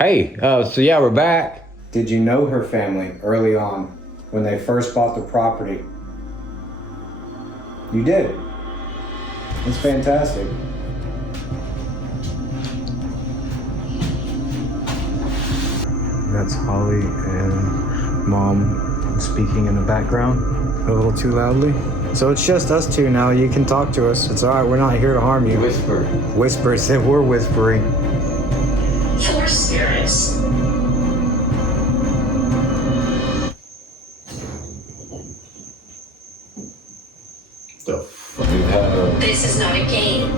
Hey, so yeah, we're back. Did you know her family early on when they first bought the property? You did. It's fantastic. That's Holly and Mom speaking in the background a little too loudly. So it's just us two now. You can talk to us. It's all right. We're not here to harm you. Whisper. Whisper. Said we're whispering. For spirits. The fuck? We've had a... This is not a game.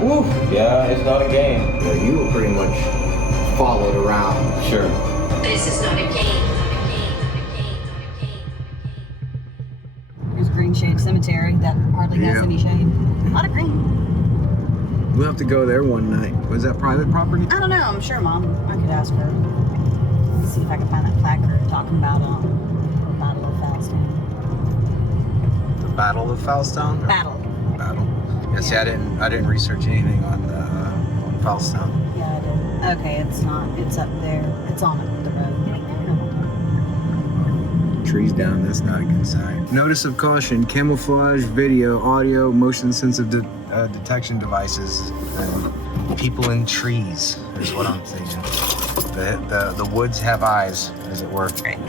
Woo! Yeah, it's not a game. Yeah, you were pretty much followed around. Sure. This is not a game. There's Green Shade Cemetery that hardly has any shade. A lot of green. We'll have to go there one night. Was that private property? I don't know. I'm sure, Mom. I could ask her. See if I can find that placard talking about the Battle of Falstown. The Battle of Falstown? Battle. Yeah, see, I didn't research anything on Falstown. Yeah, I did. Okay, it's not. It's up there. It's on the road. Trees down, that's not a good sign. Notice of caution, camouflage, video, audio, motion sensitive detection devices, and people in trees is what I'm thinking. The woods have eyes, as it were. Right.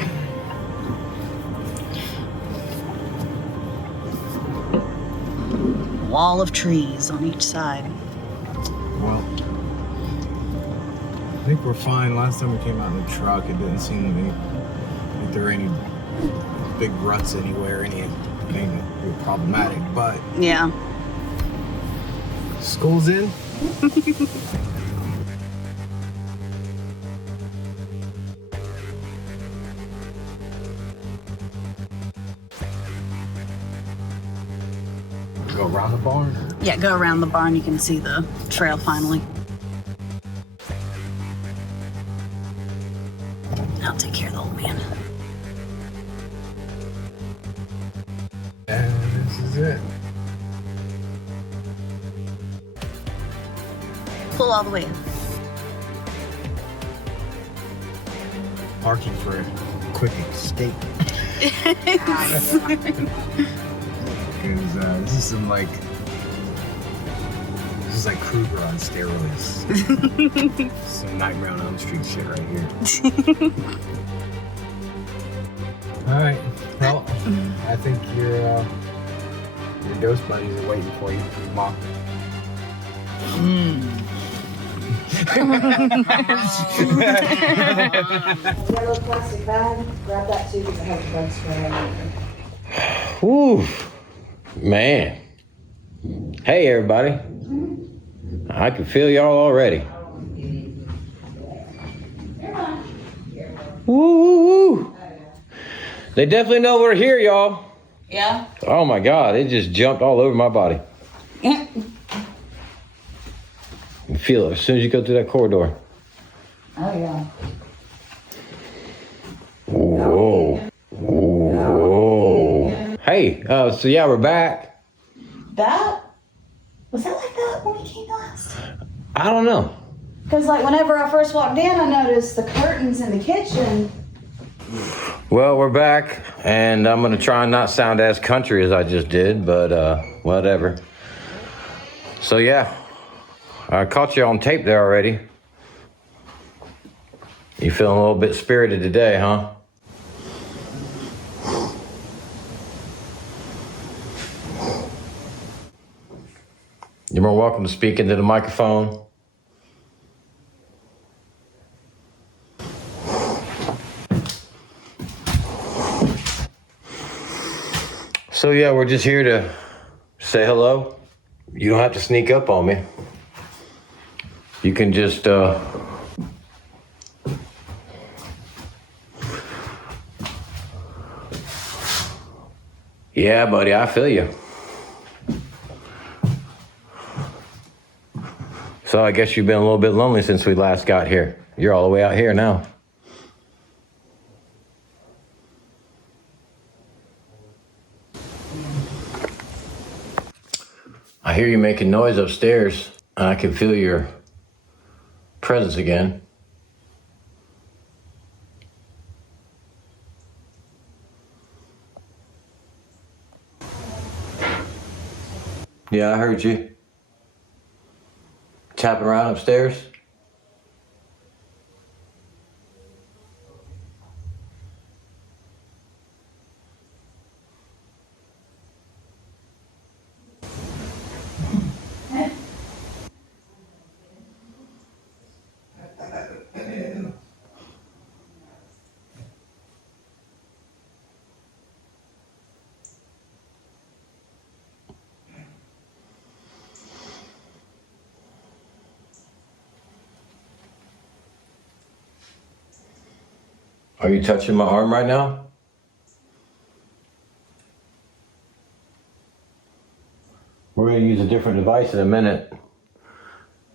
Wall of trees on each side. Well, I think we're fine. Last time we came out in the truck, it didn't seem like there were any big ruts anywhere, anything problematic, but Yeah. school's in. Go around the barn? Yeah, go around the barn. You can see the trail finally. I'll take care of the old man. And this is it. Pull all the way in. Parking for a quick escape. Because this is like Kruger on steroids. Some Nightmare on Elm Street shit right here. All right. Well, I think your ghost buddies are waiting for you, Mom. Yellow plastic bag. Grab that too because I have a bug spray. Whew. Man. Hey, everybody. I can feel y'all already. Woo, woo, woo. They definitely know we're here, y'all. Yeah? Oh my God, it just jumped all over my body. Yeah. You feel it as soon as you go through that corridor. Oh, yeah. Whoa. Whoa. Hey, so yeah, we're back. Was that like that when we came last? I don't know. Because, like, whenever I first walked in, I noticed the curtains in the kitchen. Well, we're back, and I'm gonna try and not sound as country as I just did, but whatever. So yeah, I caught you on tape there already. You feeling a little bit spirited today, huh? You're more welcome to speak into the microphone. So yeah, we're just here to say hello. You don't have to sneak up on me. You can just, yeah, buddy, I feel you. So I guess you've been a little bit lonely since we last got here. You're all the way out here now. I hear you making noise upstairs, and I can feel your presence again. Yeah, I heard you. Tapping around upstairs? Are you touching my arm right now? We're going to use a different device in a minute.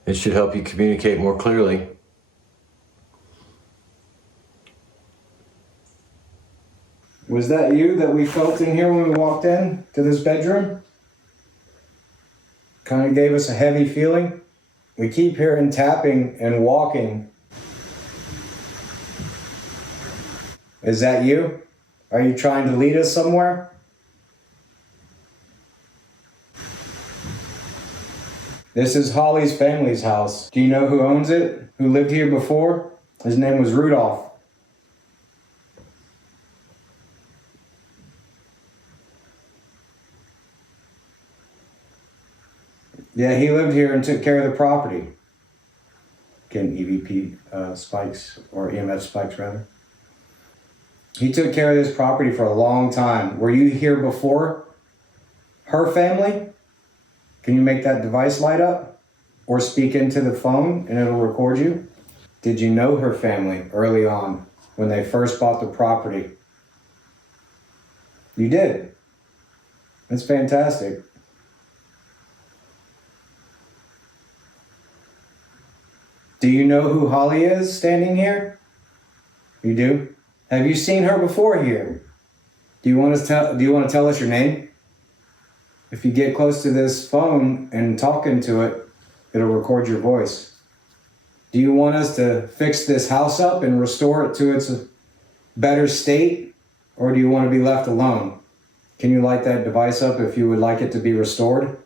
It should help you communicate more clearly. Was that you that we felt in here when we walked in to this bedroom? Kind of gave us a heavy feeling. We keep hearing tapping and walking. Is that you? Are you trying to lead us somewhere? This is Holly's family's house. Do you know who owns it? Who lived here before? His name was Rudolph. Yeah, he lived here and took care of the property. Getting EVP spikes, or EMF spikes rather. He took care of this property for a long time. Were you here before her family? Can you make that device light up? Or speak into the phone and it'll record you? Did you know her family early on when they first bought the property? You did. That's fantastic. Do you know who Holly is standing here? You do? Have you seen her before here? Do you want to tell us your name? If you get close to this phone and talking to it, it'll record your voice. Do you want us to fix this house up and restore it to its better state? Or do you want to be left alone? Can you light that device up if you would like it to be restored?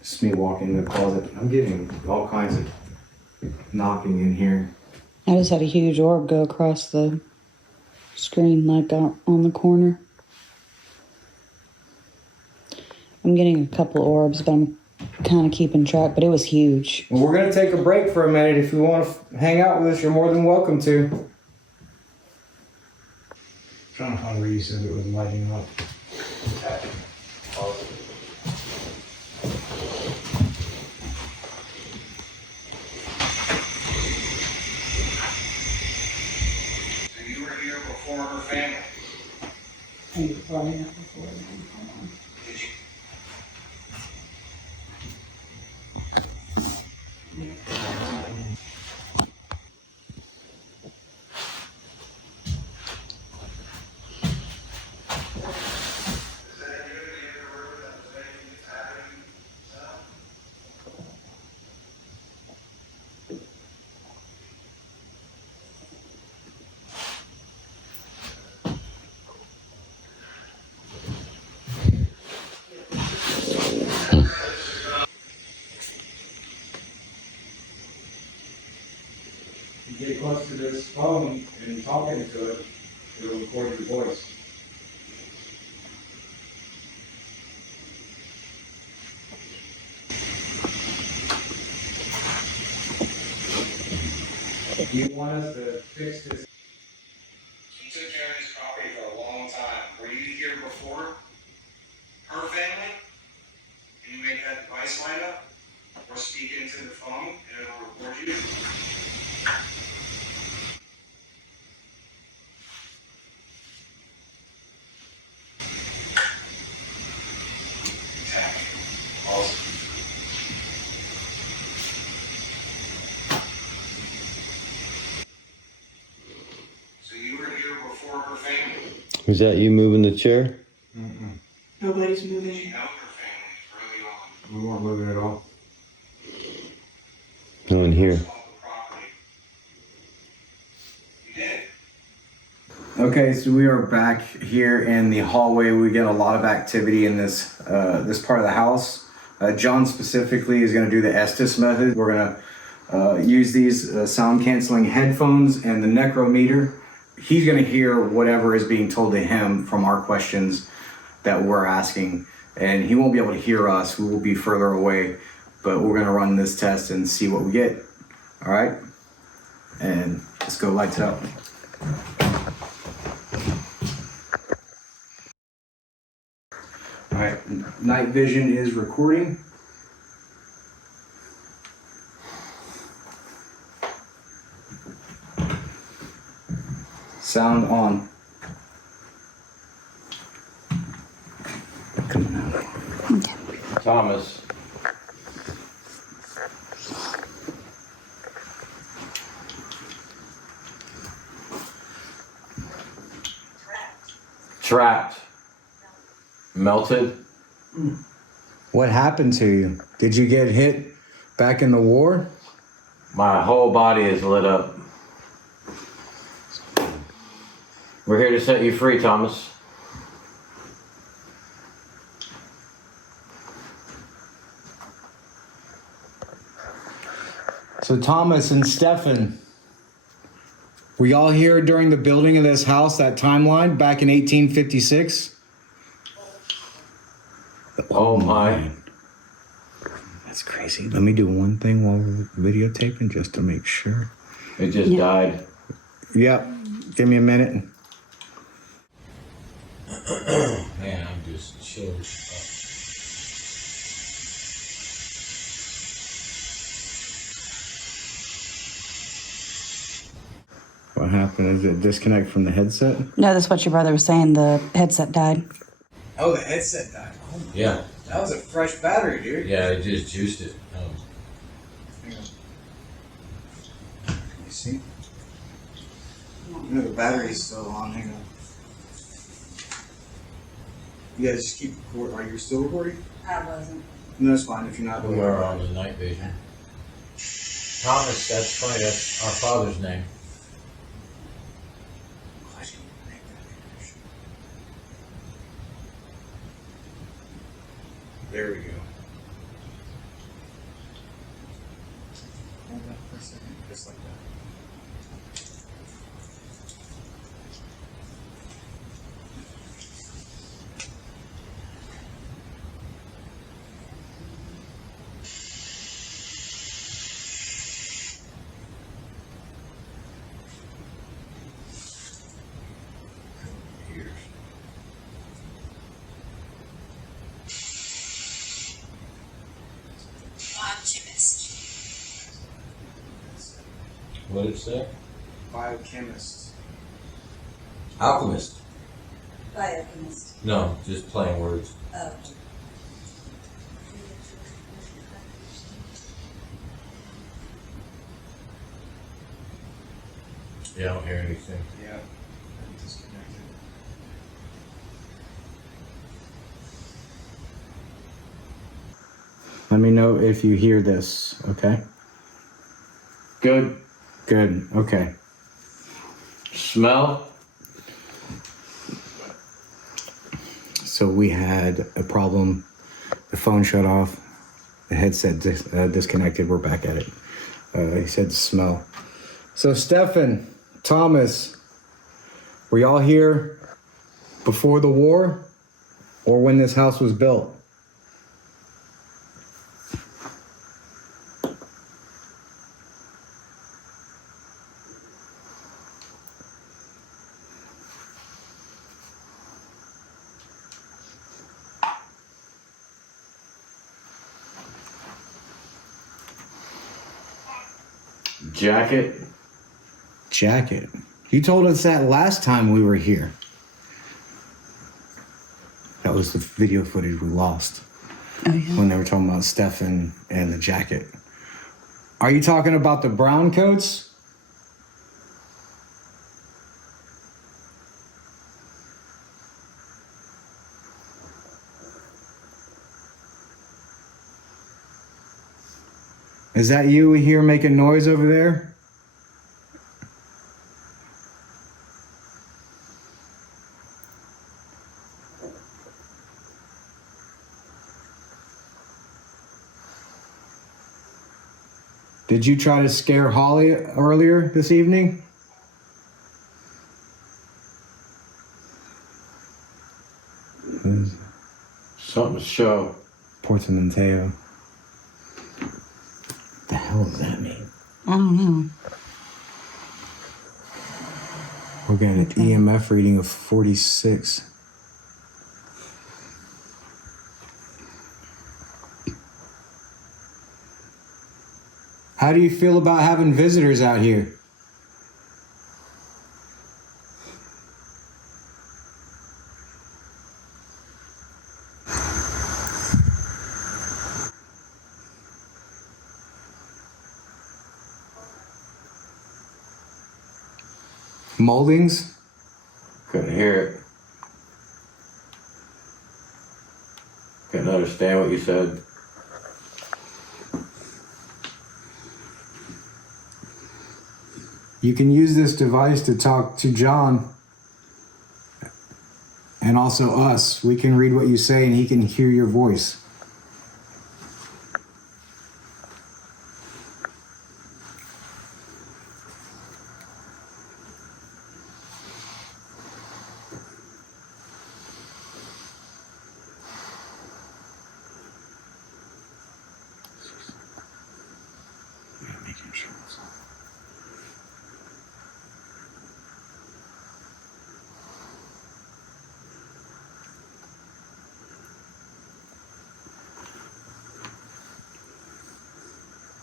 It's me walking in the closet. I'm getting all kinds of knocking in here. I just had a huge orb go across the screen, like out on the corner. I'm getting a couple orbs, but I'm kind of keeping track, but it was huge. Well, we're going to take a break for a minute. If you want to hang out with us, you're more than welcome to. Trying to find where you said it was lighting up. For her family. And you probably have before then. Hold on. Did you? You get close to this phone and talking to it, it'll record your voice. Do you want us to fix this? She took care of this property for a long time. Were you here before her family? Can you make that device light up? Or speak into the phone and it'll record you? Awesome. So you were here before her family? Is that you moving the chair? Nobody's Did moving. you know her family early on? We weren't moving at all. No, in here. You did? Okay, so we are back here in the hallway. We get a lot of activity in this this part of the house. John specifically is going to do the Estes method. We're going to use these sound canceling headphones and the necrometer. He's going to hear whatever is being told to him from our questions that we're asking, and he won't be able to hear us. We will be further away, but we're going to run this test and see what we get. All right, and let's go. Lights out. All right, night vision is recording. Sound on. Thomas. Trapped. Melted. What happened to you? Did you get hit back in the war? My whole body is lit up. We're here to set you free, Thomas. So Thomas and Stefan, were y'all here during the building of this house, that timeline back in 1856? Oh my. That's crazy. Let me do one thing while we're videotaping just to make sure. It just died. Yep. Give me a minute. Man, I'm just chilled. What happened? Is it disconnect from the headset? No, that's what your brother was saying. The headset died. Oh, the headset died. Oh, Yeah. that was a fresh battery, dude. Yeah, it just juiced it. Hang on. You see? No, the battery's still on. Hang on. You guys just keep recording. Are you still recording? I wasn't. No, it's fine if you're not. We are on the night vision. Thomas, that's funny. That's our father's name. There we go. Hold that for a second, just like that. What did it say? Biochemist. Alchemist. Biochemist. No, just playing words. Oh. Yeah, I don't hear anything. Yeah. Disconnected. Let me know if you hear this, okay? Good. Good, okay. Smell? So we had a problem. The phone shut off. The headset disconnected. We're back at it. He said smell. So Stefan, Thomas, were y'all here before the war or when this house was built? Jacket? Jacket. You told us that last time we were here. That was the video footage we lost. Oh, yeah. When they were talking about Stefan and the jacket. Are you talking about the brown coats? Is that you here making noise over there? Did you try to scare Holly earlier this evening? Something to show. Portmanteau. The hell does that mean? I don't know. We're getting an EMF reading of 46. How do you feel about having visitors out here? Moldings? Couldn't hear it. Couldn't understand what you said. You can use this device to talk to John and also us. We can read what you say and he can hear your voice.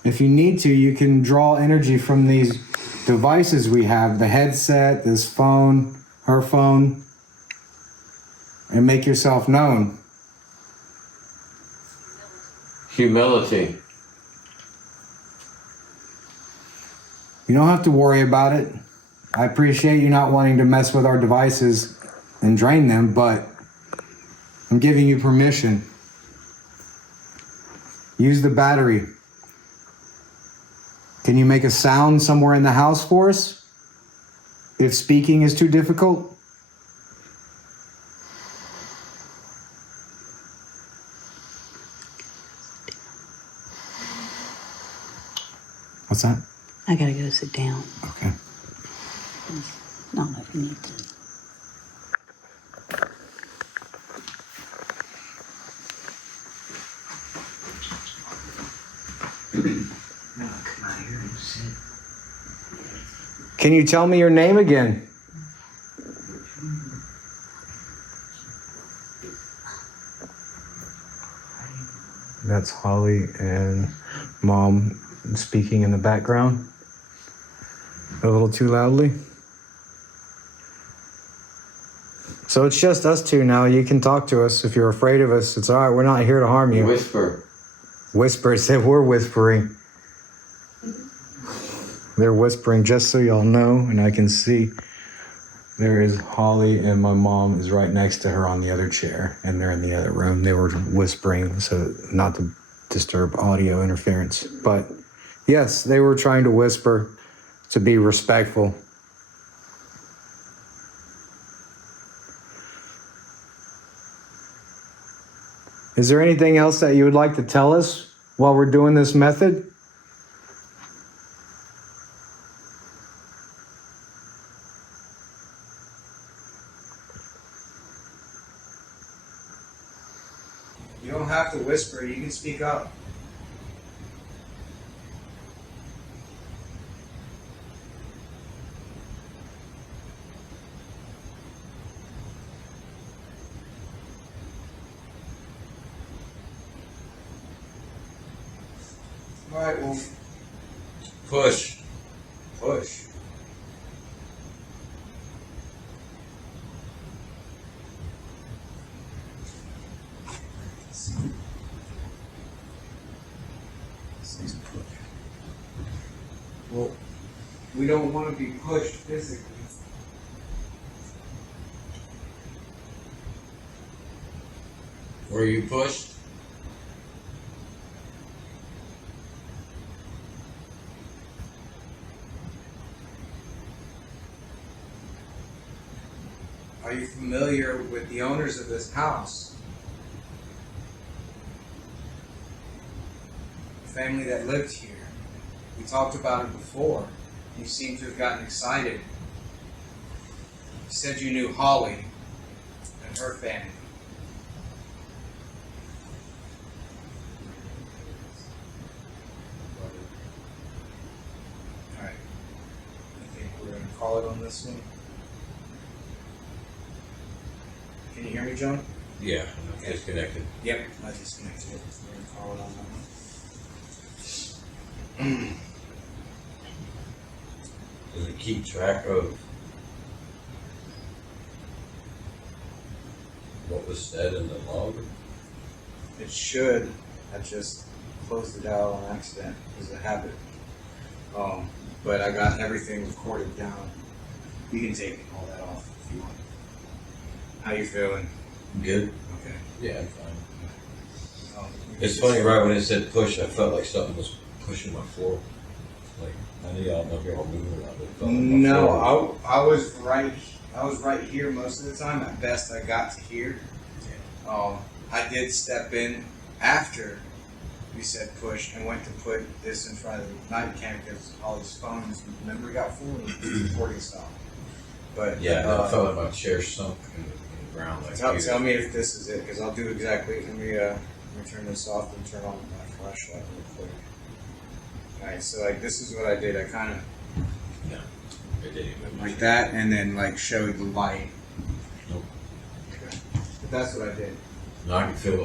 If you need to, you can draw energy from these devices we have, the headset, this phone, her phone, and make yourself known. Humility. You don't have to worry about it. I appreciate you not wanting to mess with our devices and drain them, but I'm giving you permission. Use the battery. Can you make a sound somewhere in the house for us? If speaking is too difficult? What's that? I gotta go sit down. Okay. No, if you need to. Can you tell me your name again? That's Holly and Mom speaking in the background. A little too loudly. So it's just us two now. You can talk to us. If you're afraid of us, it's all right. We're not here to harm you. Whisper. Whisper said we're whispering. They're whispering, just so y'all know, and I can see there is Holly and my mom is right next to her on the other chair, and they're in the other room. They were whispering, so not to disturb audio interference. But yes, they were trying to whisper to be respectful. Is there anything else that you would like to tell us while we're doing this method? You don't have to whisper, you can speak up. All right, well, Push. push. Well, we don't want to be pushed physically. Were you pushed? Are you familiar with the owners of this house? The family that lived here. We talked about it before. You seem to have gotten excited. You said you knew Holly and her family. Alright. I think we're going to call it on this one. Can you hear me, John? Yeah, I'm disconnected. Yep, I disconnected it. We're going to call it on that one. Does it keep track of what was said in the log? It should. I just closed it out on accident as a habit. But I got everything recorded down. You can take all that off if you want. How you feeling? Good. Okay. Yeah, I'm fine. Um, It's funny, right when it said push, I felt like something was pushing my floor. Like, I don't know if you're all moving or not, but it felt like my floor. No, I was right here most of the time. At best, I got to here. I did step in after we said push and went to put this in front of the night cam because all these phones memory got full and the recording stopped. But Yeah, I felt like my chair sunk in the ground. Like tell me if this is it because I'll do exactly. Let me turn this off and turn on my flashlight real quick. Alright, so like this is what I did. I kind of Yeah, it didn't even like that and then like showed the light. Nope. Okay. But that's what I did. No, I could feel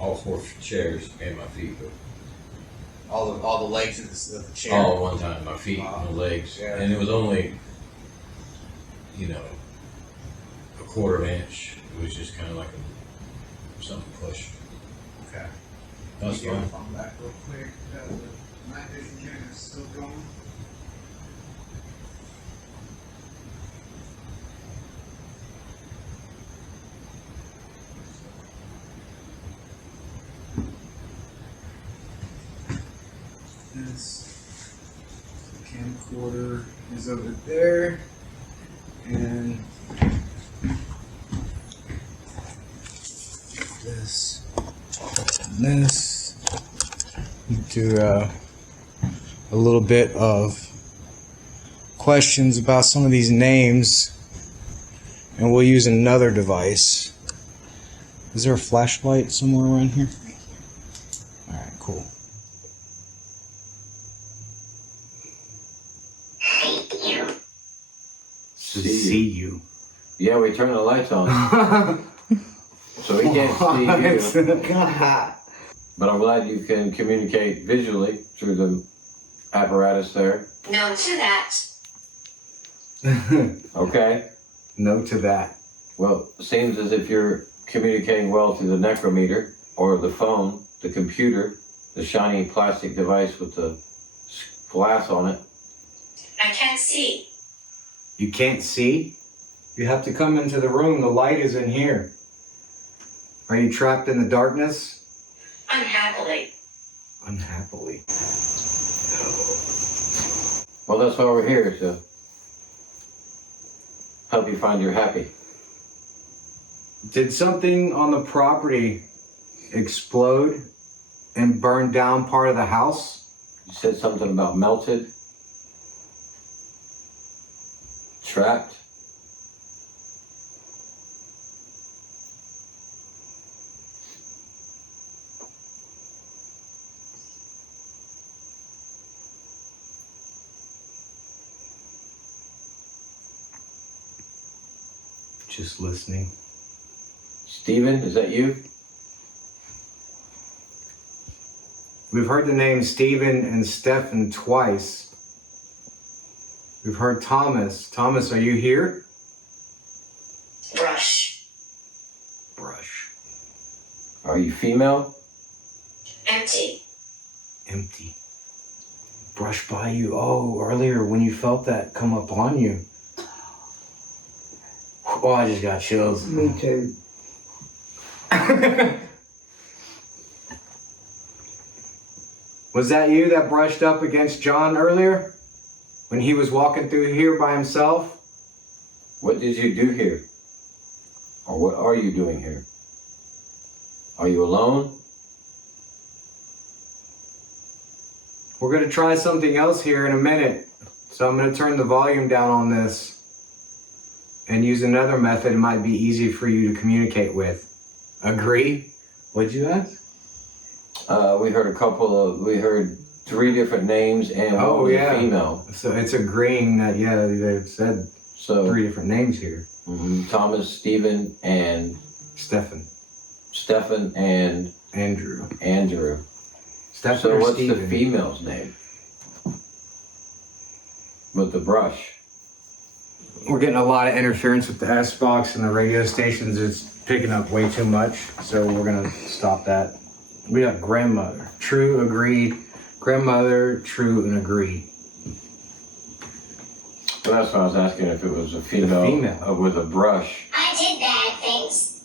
all four chairs and my feet. But All the legs of the chair. all at one time, my feet and the legs. Yeah. And it was only, a quarter of an inch. It was just kind of like something pushed. Okay. That's Let me fine. get my phone back real quick. The night vision camera is still going. This camcorder is over there, and this and this. Do a little bit of questions about some of these names, and we'll use another device. Is there a flashlight somewhere around here? All right, cool. See you. Yeah, we turned the lights on, so we can't see you. God. But I'm glad you can communicate visually through the apparatus there. No to that. Okay. No to that. Well, it seems as if you're communicating well through the necrometer or the phone, the computer, the shiny plastic device with the glass on it. I can't see. You can't see? You have to come into the room. The light is in here. Are you trapped in the darkness? Unhappily. Unhappily. Well, that's why we're here, to help you find your happy. Did something on the property explode and burn down part of the house? You said something about melted, trapped. Just listening. Steven, is that you? We've heard the names Stephen and Stephen twice. We've heard Thomas. Thomas, are you here? Brush. Brush. Are you female? Empty. Empty. Brush by you. Oh, earlier when you felt that come up on you. Oh, I just got chills. Me too. Was that you that brushed up against John earlier? When he was walking through here by himself? What did you do here? Or what are you doing here? Are you alone? We're gonna try something else here in a minute. So I'm gonna turn the volume down on this and use another method it might be easy for you to communicate with. Agree? What'd you ask? We heard 3 different names and one was a female. So it's agreeing that, yeah, they've said So 3 different names here. Thomas, Stephen, and Stefan and Andrew. Stefan So or what's Stephen? the female's name? With the brush. We're getting a lot of interference with the S box and the radio stations. It's picking up way too much, so we're gonna stop that. We got grandmother, true, agreed. Grandmother, true, and agree. Well, that's why I was asking if it was a female, with a brush. I did bad things.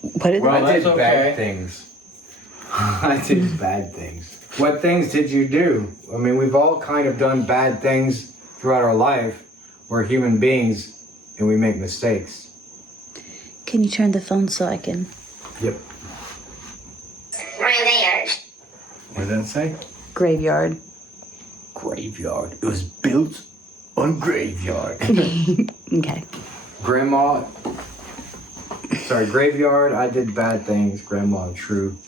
What is Well, I did that's bad okay. things. I did bad things. What things did you do? I mean, we've all kind of done bad things throughout our life. We're human beings, and we make mistakes. Can you turn the phone so I can? Yep. We're there. What did that say? Graveyard. Graveyard. It was built on graveyard. Okay. Grandma. Sorry, graveyard. I did bad things. Grandma, true.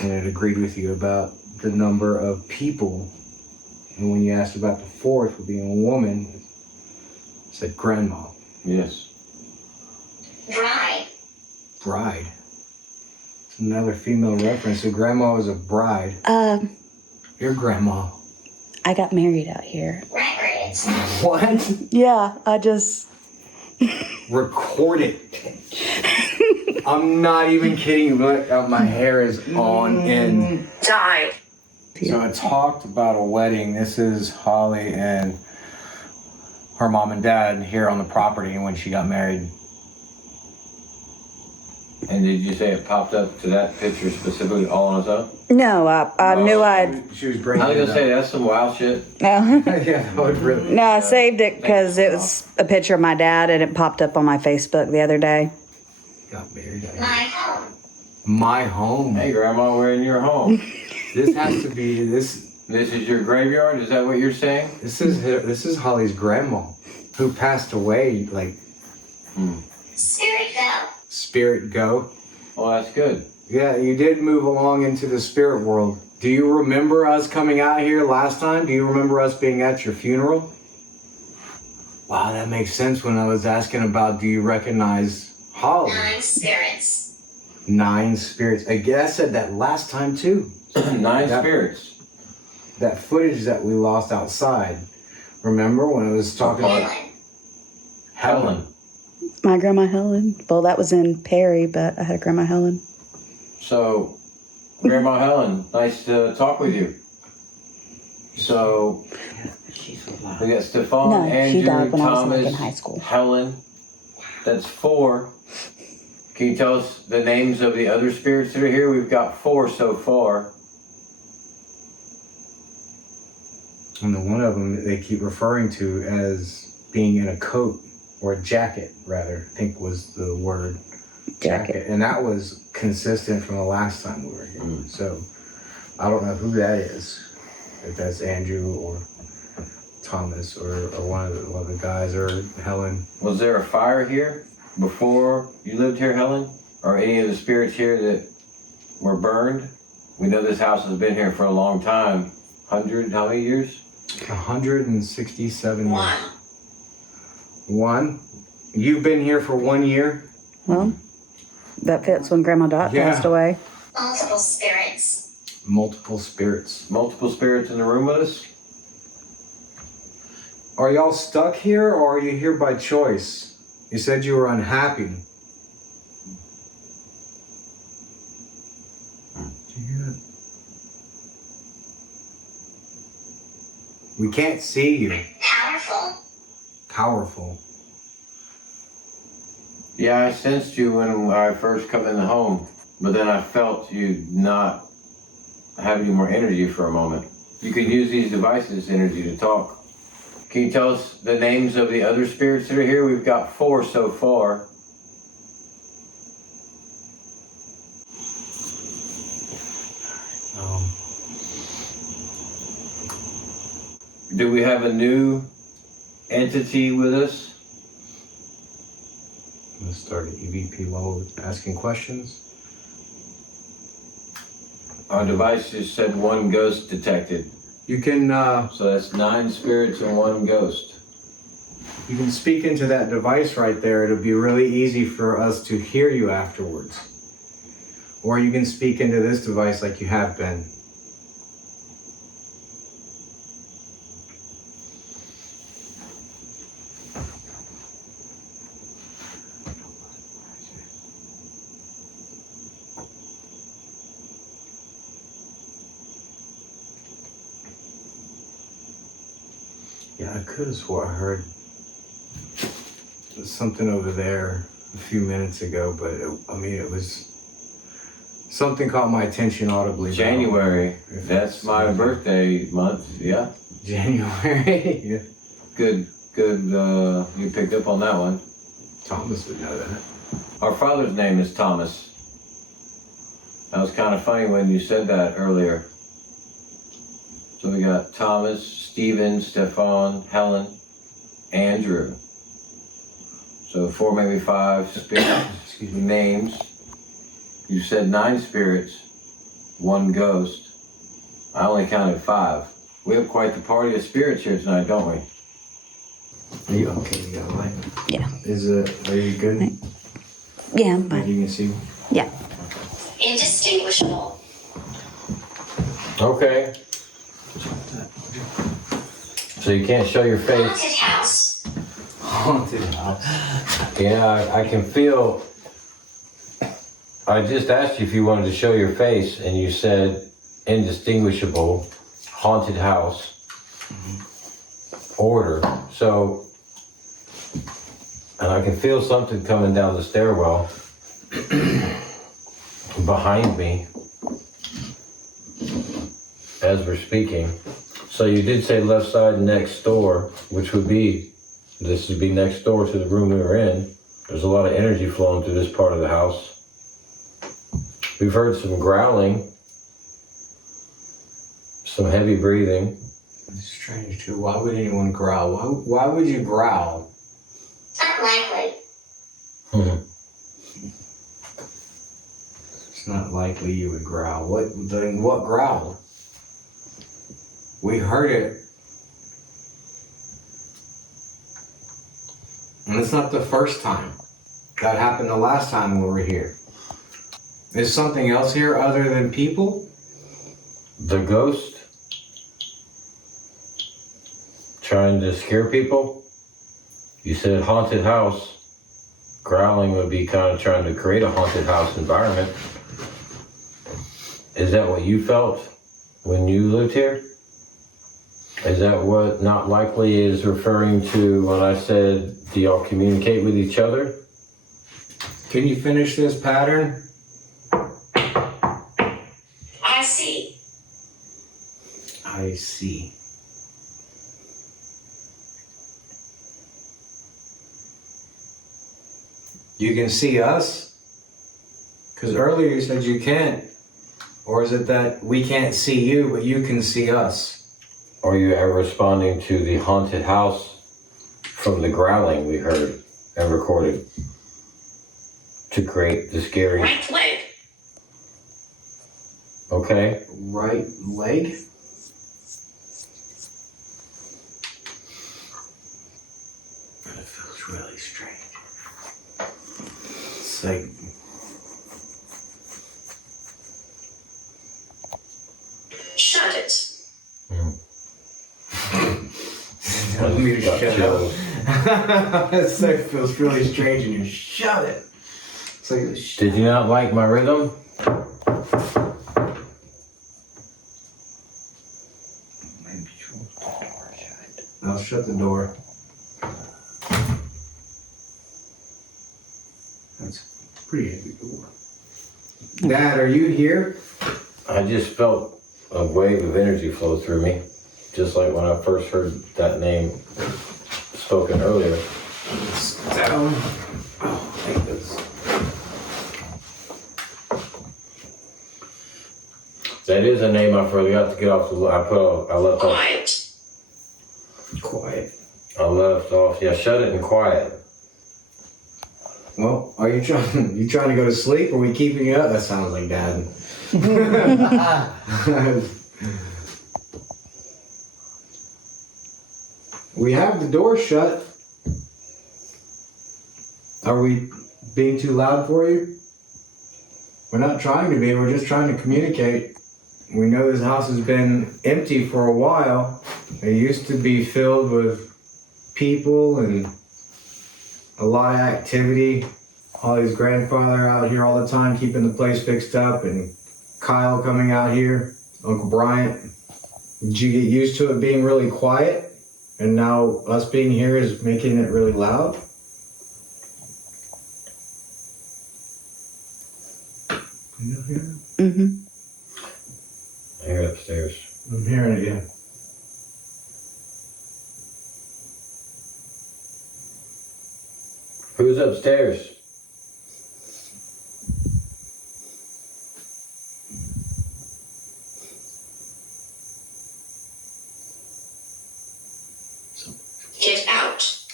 And it agreed with you about the number of people. And when you asked about the 4th being a woman, it said grandma. Yes. Bride. Bride. It's another female reference. So grandma was a bride. Your grandma. I got married out here. Records. What? Yeah, I just. Record it. I'm not even kidding you. Look, my hair is on end. Died. So I talked about a wedding. This is Holly and her mom and dad here on the property when she got married. And did you say it popped up to that picture specifically all on its own? No, I knew I'd. She was I bringing was it gonna up. say that's some wild shit. No, Yeah, that would really. no, I saved it because it was a picture of my dad and it popped up on my Facebook the other day. Got married. My home. My home. Hey, Grandma, we're in your home. This has to be this. This is your graveyard. Is that what you're saying? This is Holly's grandma, who passed away. Like Spirit go. spirit go. Well, that's good. Yeah, you did move along into the spirit world. Do you remember us coming out here last time? Do you remember us being at your funeral? Wow, that makes sense when I was asking about do you recognize Holly? 9 spirits. 9 spirits. I guess I said that last time too. 9 Yep. spirits. That footage that we lost outside. Remember when it was talking about Helen. Helen? My grandma Helen. Well, that was in Perry, but I had a grandma Helen. So, Grandma Helen, nice to talk with you. So, we got Stefan, No, Andrew, she died when I was like in Thomas, high school. Helen. That's 4. Can you tell us the names of the other spirits that are here? We've got 4 so far. And the one of them they keep referring to as being in a coat or a jacket, rather, I think was the word. Jacket. And that was consistent from the last time we were here. So I don't know who that is. If that's Andrew or Thomas or one of the guys or Helen. Was there a fire here before you lived here, Helen? Or any of the spirits here that were burned? We know this house has been here for a long time. 100, how many years? 167 years. 1. 1? You've been here for 1 year? Well, that fits when Grandma Dot Yeah. passed away. Multiple spirits. Multiple spirits. Multiple spirits in the room with us? Are y'all stuck here or are you here by choice? You said you were unhappy. Did you hear that? We can't see you. Powerful. Powerful. Yeah, I sensed you when I first come in the home, but then I felt you not have any more energy for a moment. You can use these devices, energy, to talk. Can you tell us the names of the other spirits that are here? We've got 4 so far. Do we have a new entity with us? I'm gonna start an EVP mode, asking questions. Our device just said 1 ghost detected. You can So that's 9 spirits and 1 ghost. you can speak into that device right there. It'll be really easy for us to hear you afterwards. Or you can speak into this device like you have been. Yeah, I could have swore I heard something over there a few minutes ago, but it was something caught my attention audibly. January. That's my birthday month. Yeah. January. Yeah. Good. You picked up on that one. Thomas would know that. Our father's name is Thomas. That was kind of funny when you said that earlier. So we got Thomas, Stephen, Stefan, Helen, Andrew. So 4, maybe 5 spirits, names. You said 9 spirits, 1 ghost. I only counted 5. We have quite the party of spirits here tonight, don't we? Are you okay? You got a light? Yeah. Are you good? Yeah, I'm Like fine. you can see? Yeah. Indistinguishable. Okay. So you can't show your face. Haunted house. Haunted house. Yeah, I can feel. I just asked you if you wanted to show your face, and you said indistinguishable, haunted house, order. So, and I can feel something coming down the stairwell behind me as we're speaking. So you did say left side next door, which would be, this would be next door to the room we were in. There's a lot of energy flowing through this part of the house. We've heard some growling, some heavy breathing. It's strange too. Why would anyone growl? Why would you growl? Unlikely. It's not likely you would growl. What growled? We heard it. And it's not the first time. That happened the last time we were here. Is something else here other than people? The ghost trying to scare people. You said haunted house. Growling would be kind of trying to create a haunted house environment. Is that what you felt when you lived here? Is that what not likely is referring to when I said, do y'all communicate with each other? Can you finish this pattern? I see. I see. You can see us? Because earlier you said you can't. Or is it that we can't see you, but you can see us? Are you ever responding to the haunted house from the growling we heard and recorded to create the scary? Right leg. Okay. Right leg? It feels really strange. It's like... Shut it. Telling me to Got shut chills. up. It's like, feels really strange and you shut it. It's like, Did you not like my rhythm? I'll shut the door. That's a pretty heavy door. Dad, are you here? I just felt a wave of energy flow through me, just like when I first heard that name spoken earlier. It's down. Oh, I hate this. That is a name I forgot to get off the. I left off. Quiet. first off. Yeah, shut it and quiet. Well, are you trying to go to sleep, or are we keeping you up? That sounds like Dad. We have the door shut. Are we being too loud for you? We're not trying to be, we're just trying to communicate. We know this house has been empty for a while. It used to be filled with people and a lot of activity. Holly's grandfather out here all the time, keeping the place fixed up, and Kyle coming out here, Uncle Bryant. Did you get used to it being really quiet? And now us being here is making it really loud? You hear it? Mm-hmm. I hear it upstairs. I'm hearing it, yeah. Who's upstairs? Get out.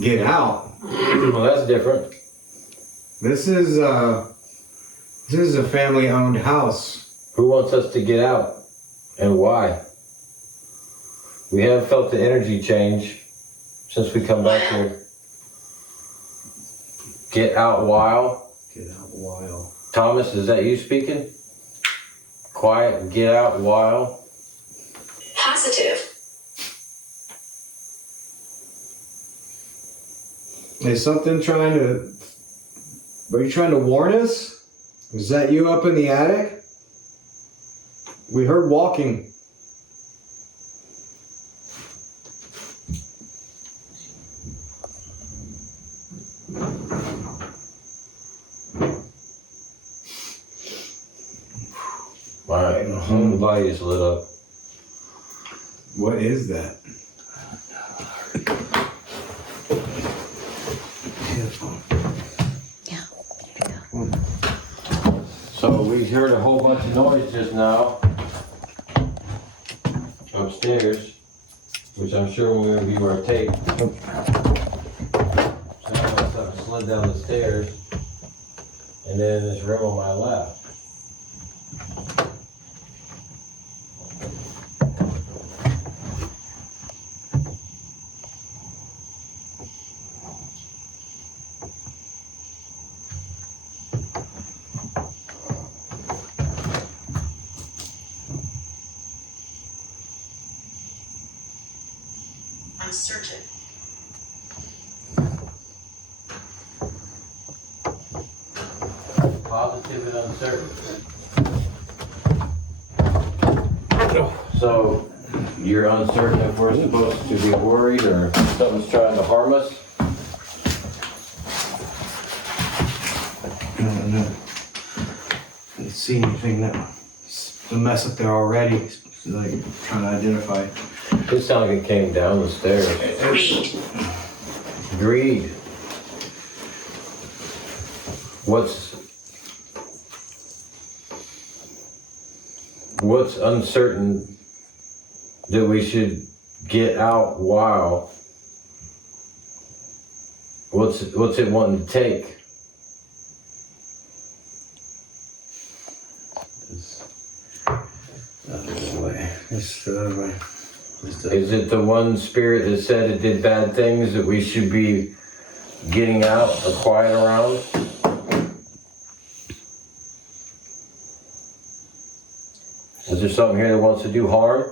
Get out. Well, that's different. This is a family-owned house. Who wants us to get out? And why? We have felt the energy change since we come back here. Get out while. Get out while. Thomas, is that you speaking? Quiet, get out while. Positive. Is something trying to... Are you trying to warn us? Is that you up in the attic? We heard walking. My whole body is lit up. What is that? Yeah. Here you go. So we heard a whole bunch of noise just now upstairs, which I'm sure when we review our tape. So I must have slid down the stairs and then in this room on my left. Uncertain. Positive and uncertain. So you're uncertain if we're supposed to be worried or something's trying to harm us? I don't know. I didn't see anything that's a mess up there already. Like, trying to identify. It sounded like it came down the stairs. Greed. Greed. What's uncertain that we should get out while? What's it wanting to take? Is it the one spirit that said it did bad things that we should be getting out or quiet around? Is there something here that wants to do harm?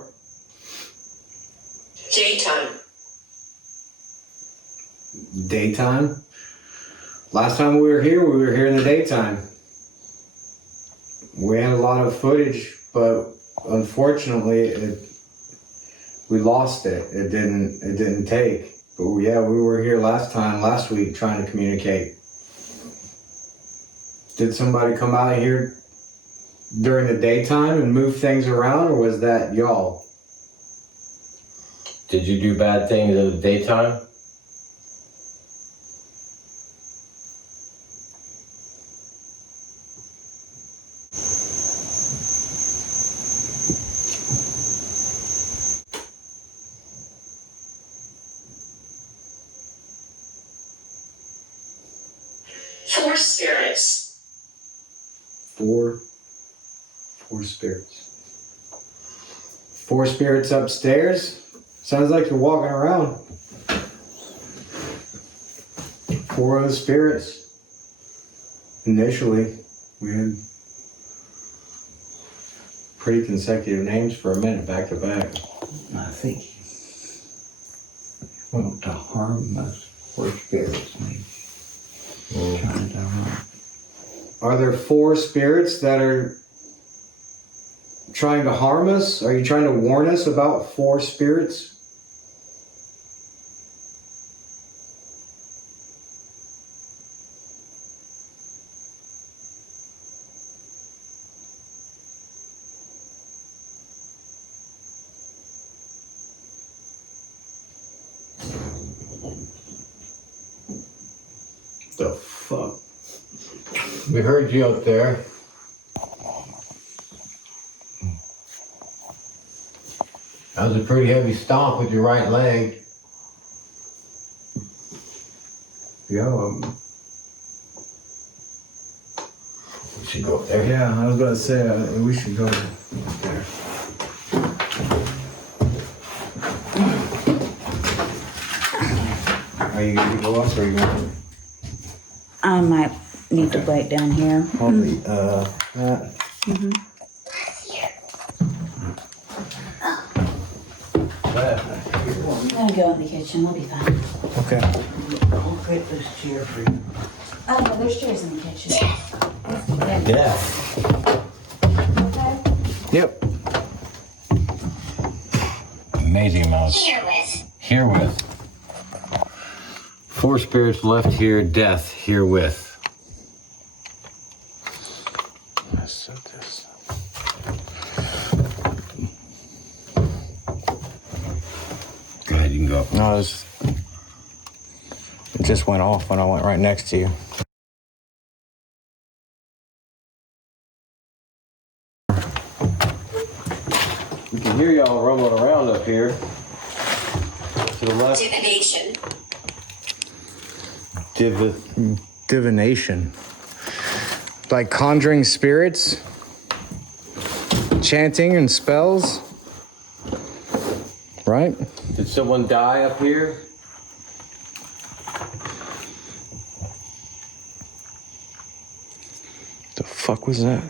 Daytime. Daytime? Last time we were here in the daytime. We had a lot of footage, but unfortunately, we lost it. It didn't take. But yeah, we were here last week, trying to communicate. Did somebody come out here during the daytime and move things around, or was that y'all? Did you do bad things in the daytime? spirits. Four spirits. 4 spirits upstairs? Sounds like you're walking around. 4 of the spirits. Initially, we had pretty consecutive names for a minute, back to back. I think he want to harm us for spirits, maybe. Trying to harm. Are there 4 spirits that are trying to harm us? Are you trying to warn us about 4 spirits? The fuck? We heard you up there. That was a pretty heavy stomp with your right leg. Yeah, We should go up there. yeah, I was about to say, we should go there. Are you going to go up or are you going to I might need to wait down here. hold the, that? I'm gonna go in the kitchen. We'll be fine. Okay. I'll get this chair for you. Oh, no, there's chairs in the kitchen. Yeah. Yep. Amazing amounts. Herewith. 4 spirits left here, death herewith. Let's set this. Go ahead, you can go. No, it just went off when I went right next to you. We can hear y'all rumbling around up here. To the left. Divination. Divination. Like conjuring spirits? Chanting and spells? Right? Did someone die up here? The fuck was that?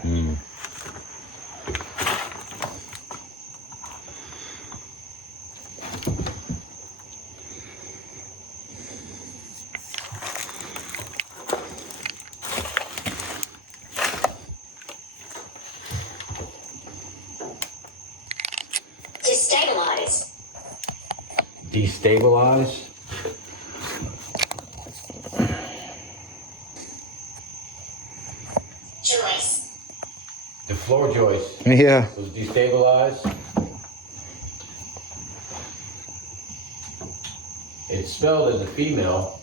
Destabilize. Destabilize? Joyce. The floor joist Yeah. was destabilized. It's spelled as a female,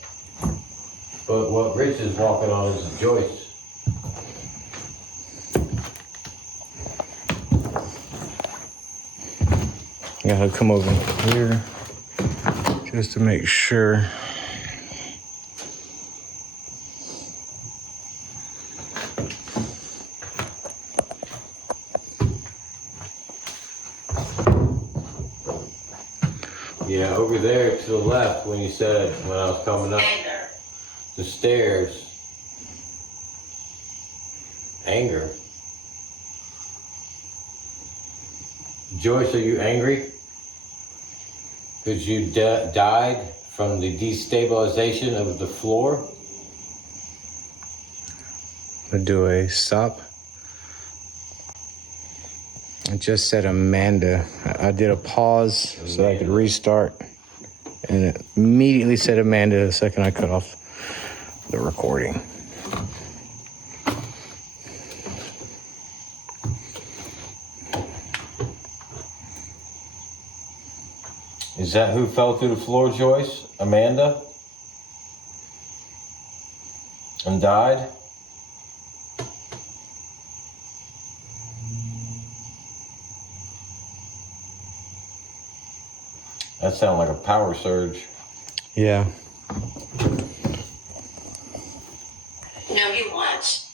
but what Rich is walking on is a joist. Gotta come over here just to make sure. Yeah, over there to the left when you said, when I was coming up Anger. the stairs. Anger. Joyce, are you angry? Because you died from the destabilization of the floor? Do a stop. I just said Amanda. I did a pause so I could restart. And it immediately said Amanda the second I cut off the recording. Is that who fell through the floor, Joyce? Amanda? And died? That sounded like a power surge. Yeah. No, you you want.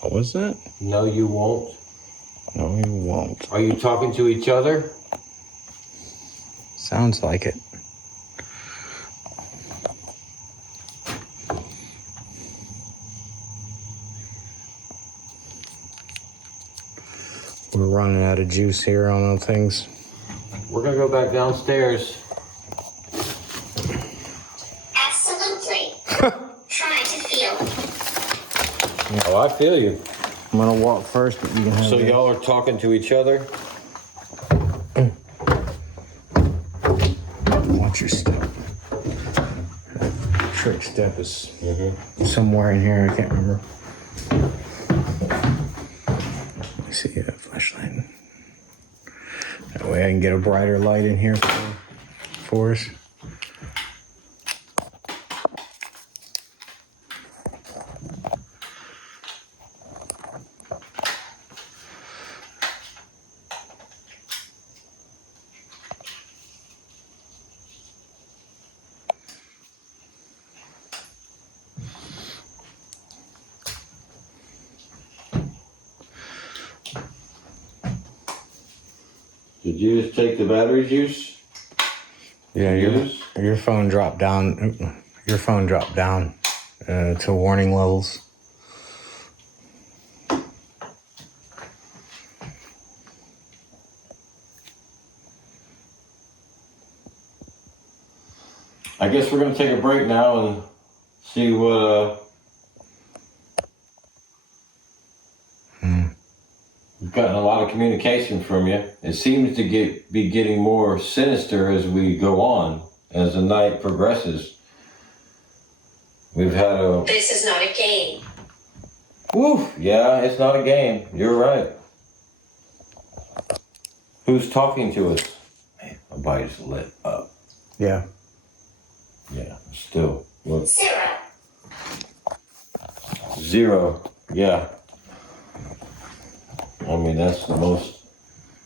What was that? No, you won't. No, you won't. Are you talking to each other? Sounds like it. We're running out of juice here on the things. We're gonna go back downstairs. Absolutely. Try to feel. Oh, I feel you. I'm gonna walk first, but you can have So this. y'all are talking to each other? Watch your step. Trick step is somewhere in here. I can't remember. Let me see a flashlight. That way I can get a brighter light in here for us. Did you just take the battery juice? Yeah, your phone dropped down. Your phone dropped down to warning levels. I guess we're gonna take a break now and see what we've gotten a lot of communication from you. It seems to be getting more sinister as we go on, as the night progresses. We've had a This is not a game. woof. Yeah, it's not a game. You're right. Who's talking to us? Man, my body's lit up. Yeah. Yeah, still. Look. 0. 0. Yeah. I mean, that's the most.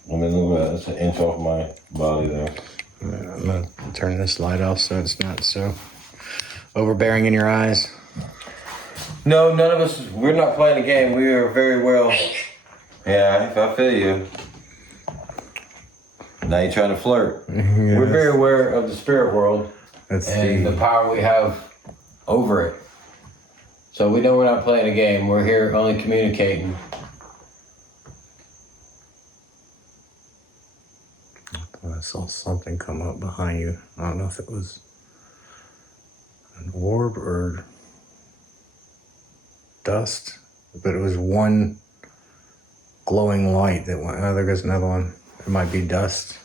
I mean, look at that. That's an inch off my body there. I'm gonna turn this light off so it's not so overbearing in your eyes. No, none of us. We're not playing a game. We are very well. Break. Yeah, I feel you. Now you're trying to flirt. We're very aware of the spirit world That's and the power we have over it. So we know we're not playing a game. We're here only communicating. I saw something come up behind you. I don't know if it was an orb or dust, but it was one glowing light that went. Oh, there goes another one. It might be dust.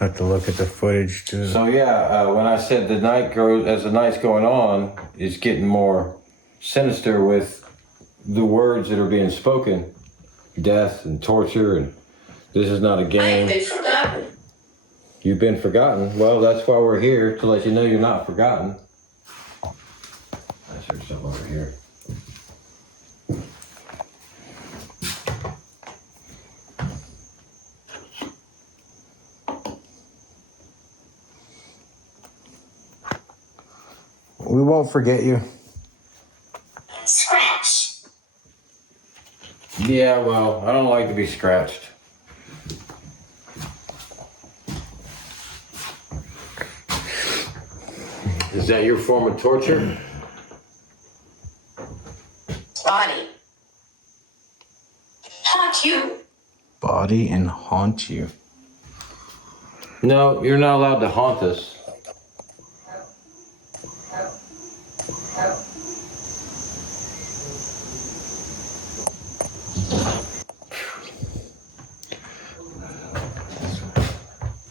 I have to look at the footage too. So yeah, when I said the night grows, as the night's going on, it's getting more sinister with the words that are being spoken. Death and torture, and this is not a I've game. been forgotten. You've been forgotten. Well, that's why we're here, to let you know you're not forgotten. There's something over here. We won't forget you. Scratch. Yeah, well, I don't like to be scratched. Is that your form of torture? Body. Haunt you. Body and haunt you. No, you're not allowed to haunt us.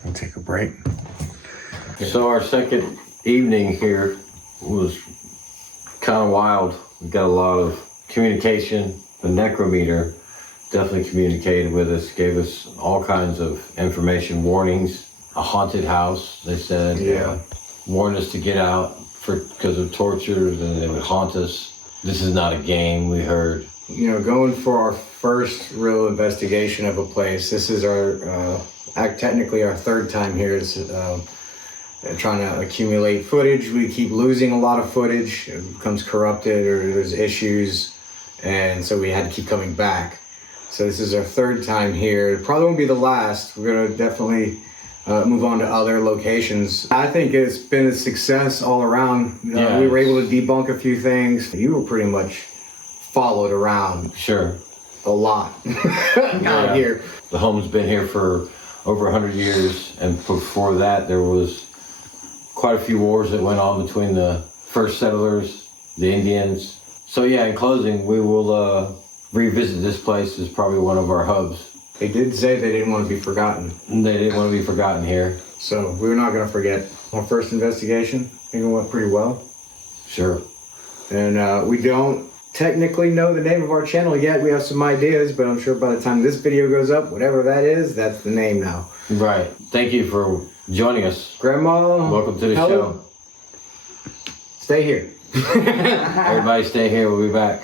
I'll take a break. So our second evening here was kind of wild. We got a lot of communication. The necrometer definitely communicated with us, gave us all kinds of information, warnings. A haunted house, they said. Yeah. Warned us to get out because of torture, and they would haunt us. This is not a game, we heard. You know, going for our first real investigation of a place. This is our technically our third time here. It's trying to accumulate footage. We keep losing a lot of footage. It becomes corrupted or there's issues. And so we had to keep coming back. So this is our third time here. It probably won't be the last. We're gonna definitely move on to other locations. I think it's been a success all around. We were able to debunk a few things. You were pretty much followed around. Sure. A lot out here. The home's been here for over 100 years, and before that there was quite a few wars that went on between the first settlers, the Indians. So yeah, in closing, we will revisit this place as probably one of our hubs. They did say they didn't want to be forgotten. They didn't want to be forgotten here. So we're not going to forget. Our first investigation, I think it went pretty well. Sure. And we don't technically know the name of our channel yet. We have some ideas, but I'm sure by the time this video goes up, whatever that is, that's the name now. Right. Thank you for joining us. Grandma, Welcome to the show. Stay here. Everybody stay here. We'll be back.